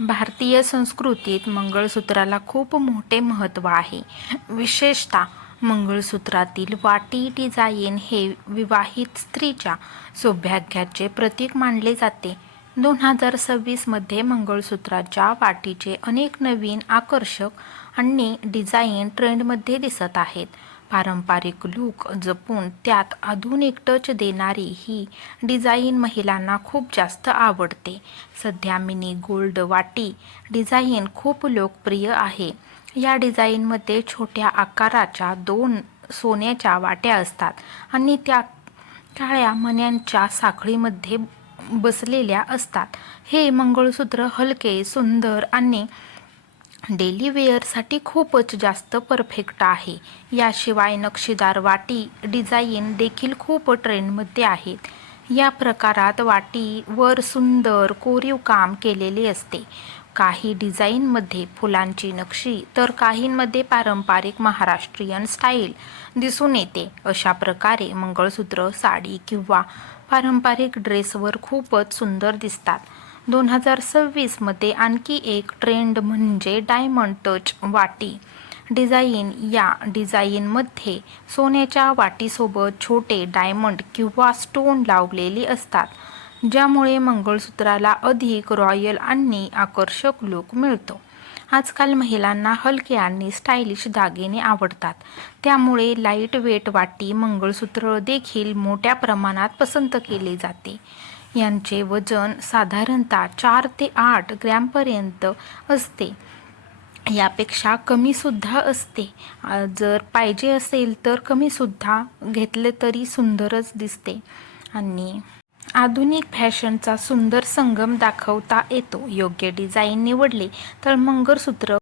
भारतीय संस्कृतीत मंगळसूत्राला खूप मोठे महत्त्व आहे. विशेषतः मंगळसूत्रातील वाटी डिझाईन हे विवाहित स्त्रीच्या सौभाग्याचे प्रतीक मानले जाते. 2026 मध्ये मंगळसूत्राच्या वाटीचे अनेक नवीन आकर्षक आणि डिझाईन ट्रेंडमध्ये दिसत आहेत. पारंपरिक लूक जपून त्यात आधुनिक टच देणारी ही डिझाईन महिलांना खूप जास्त आवडते. सध्या मिनी गोल्ड वाटी डिझाईन खूप लोकप्रिय आहे. या डिझाईनमध्ये छोट्या आकाराच्या 2 सोन्याच्या वाट्या असतात आणि त्या काळ्या मण्यांच्या साखळीमध्ये बसलेल्या असतात. हे मंगळसूत्र हलके, सुंदर आणि डेली वेअरसाठी खूपच जास्त परफेक्ट आहे. याशिवाय नक्षीदार वाटी डिझाईन देखील खूप ट्रेंडमध्ये आहेत. या प्रकारात वाटीवर सुंदर कोरीव काम केलेले असते. काही डिझाईनमध्ये फुलांची नक्षी तर काहींमध्ये पारंपरिक महाराष्ट्रीयन स्टाईल दिसून येते. अशा प्रकारे मंगळसूत्र साडी किंवा पारंपरिक ड्रेसवर खूपच सुंदर दिसतात. 2026 मध्ये आणखी एक ट्रेंड म्हणजे डायमंड टच वाटी डिझाईन. या डिझाईनमध्ये सोन्याच्या वाटीसोबत छोटे डायमंड किंवा स्टोन लावलेले असतात, ज्यामुळे मंगळसूत्राला अधिक रॉयल आणि आकर्षक लूक मिळतो. आजकाल महिलांना हलके आणि स्टायलिश दागिने आवडतात, त्यामुळे लाईट वेट वाटी मंगळसूत्र देखील मोठ्या प्रमाणात पसंत केले जाते. यांचे वजन साधारणतः 4 ते 8 ग्रॅमपर्यंत असते. यापेक्षा कमीसुद्धा असते. जर पाहिजे असेल तर कमीसुद्धा घेतले तरी सुंदरच दिसते आणि आधुनिक फॅशनचा सुंदर संगम दाखवता येतो. योग्य डिझाईन निवडले तर मंगळसूत्र